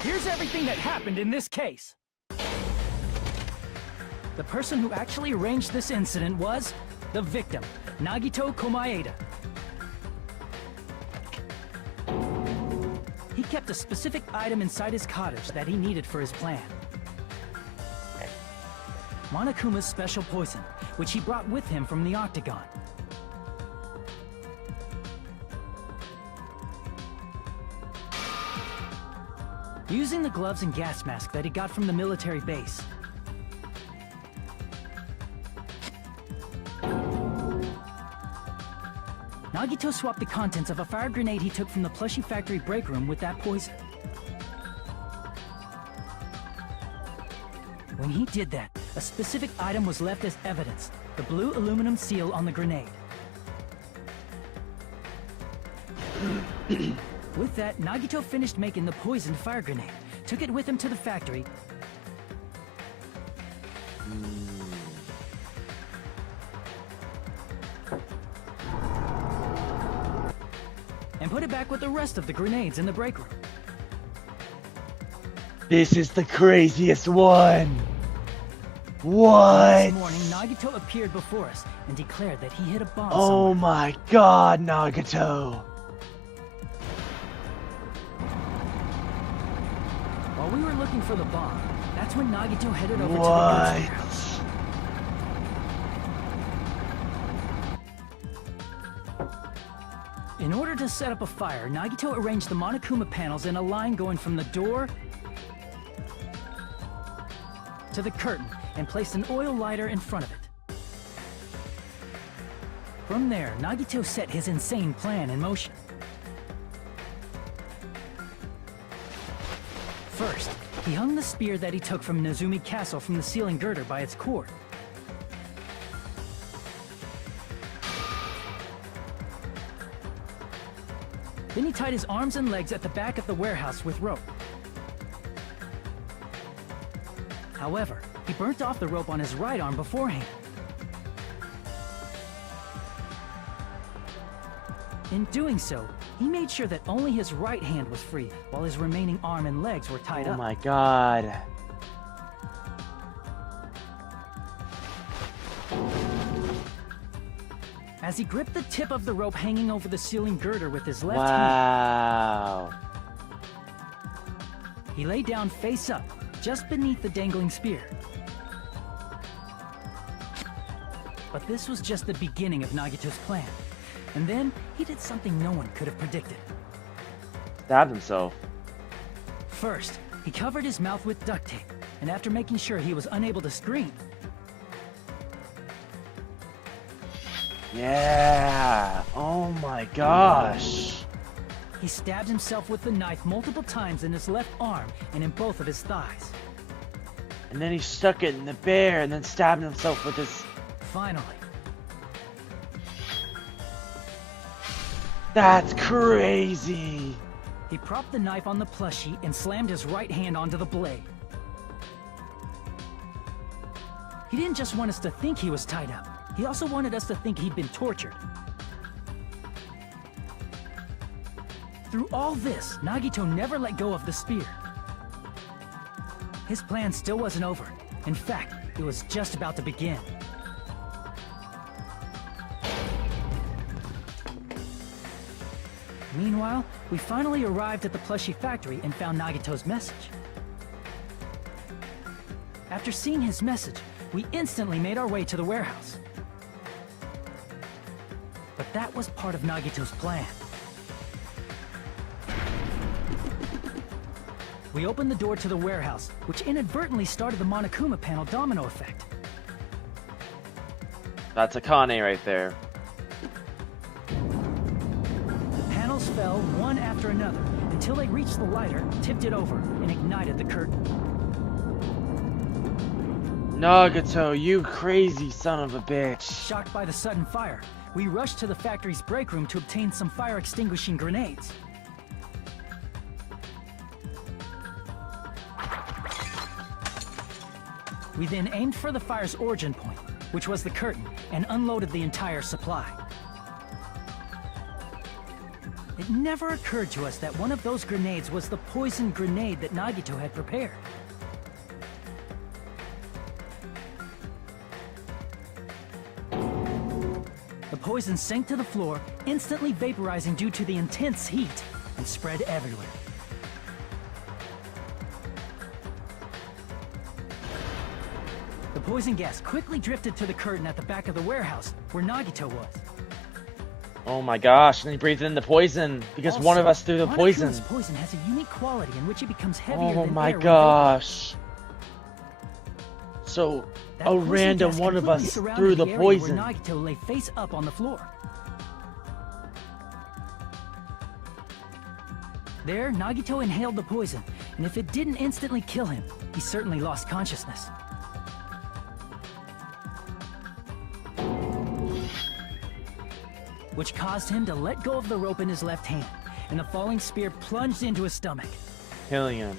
Here's everything that happened in this case. The person who actually arranged this incident was the victim, Nagito Komaeda. He kept a specific item inside his cottage that he needed for his plan. Monokuma's special poison, which he brought with him from the Octagon. Using the gloves and gas mask that he got from the military base. Nagito swapped the contents of a fire grenade he took from the plushie factory break room with that poison. When he did that, a specific item was left as evidence, the blue aluminum seal on the grenade. With that, Nagito finished making the poisoned fire grenade, took it with him to the factory, and put it back with the rest of the grenades in the break room. This is the craziest one! What? This morning, Nagito appeared before us and declared that he hit a bomb Oh somewhere. my god, Nagito! While we were looking for the bomb, that's when Nagito headed over to the goods What? warehouse. In order to set up a fire, Nagito arranged the Monokuma panels in a line going from the door to the curtain and placed an oil lighter in front of it. From there, Nagito set his insane plan in motion. First, he hung the spear that he took from Nezumi Castle from the ceiling girder by its cord. Then he tied his arms and legs at the back of the warehouse with rope. However, he burnt off the rope on his right arm beforehand. In doing so, he made sure that only his right hand was free, while his remaining arm and legs were tied Oh up. my god. As he gripped the tip of the rope hanging over the ceiling girder with his left hand, Wow. he lay down face up, just beneath the dangling spear. But this was just the beginning of Nagito's plan. And then, he did something no one could have predicted. Stabbed himself. First, he covered his mouth with duct tape, and after making sure he was unable to scream, Yeah. Oh my gosh. he stabbed himself with the knife multiple times in his left arm and in both of his thighs. And then he stuck it in the bear and then stabbed himself with his... Finally, That's crazy. he propped the knife on the plushie and slammed his right hand onto the blade. He didn't just want us to think he was tied up. He also wanted us to think he'd been tortured. Through all this, Nagito never let go of the spear. His plan still wasn't over. In fact, it was just about to begin. Meanwhile, we finally arrived at the plushie factory and found Nagito's message. After seeing his message, we instantly made our way to the warehouse. But that was part of Nagito's plan. We opened the door to the warehouse, which inadvertently started the Monokuma panel domino effect. That's a Kane right there. The panels fell one after another until they reached the lighter, tipped it over, and ignited the curtain. Nagito, you crazy son of a bitch. Shocked by the sudden fire, we rushed to the factory's break room to obtain some fire-extinguishing grenades. We then aimed for the fire's origin point, which was the curtain, and unloaded the entire supply. It it never occurred to us that one of those grenades was the poison grenade that Nagito had prepared. The poison sank to the floor, instantly vaporizing due to the intense heat, and spread everywhere. The poison gas quickly drifted to the curtain at the back of the warehouse, where Nagito was. Oh my gosh, and he breathed in the poison because Also, one of us threw the poison. Monokuma poison has a unique quality in which it becomes heavier Oh than my air when gosh. So, That a poison random gas one of completely us surrounded threw the area poison. Where Nagito lay face up on the floor. There, Nagito inhaled the poison, and if it didn't instantly kill him, he certainly lost consciousness. Which caused him to let go of the rope in his left hand, and the falling spear plunged into his stomach. Killing him.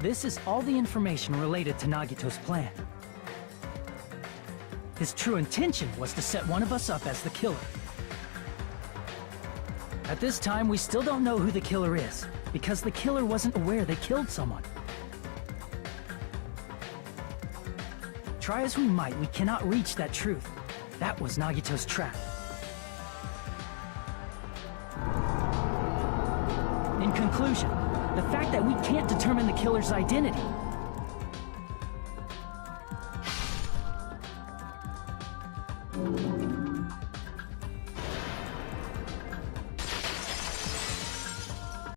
This is all the information related to Nagito's plan. His true intention was to set one of us up as the killer. At this time, we still don't know who the killer is, because the killer wasn't aware they killed someone. Try as we might, we cannot reach that truth. That was Nagito's trap. In conclusion, the fact that we can't determine the killer's identity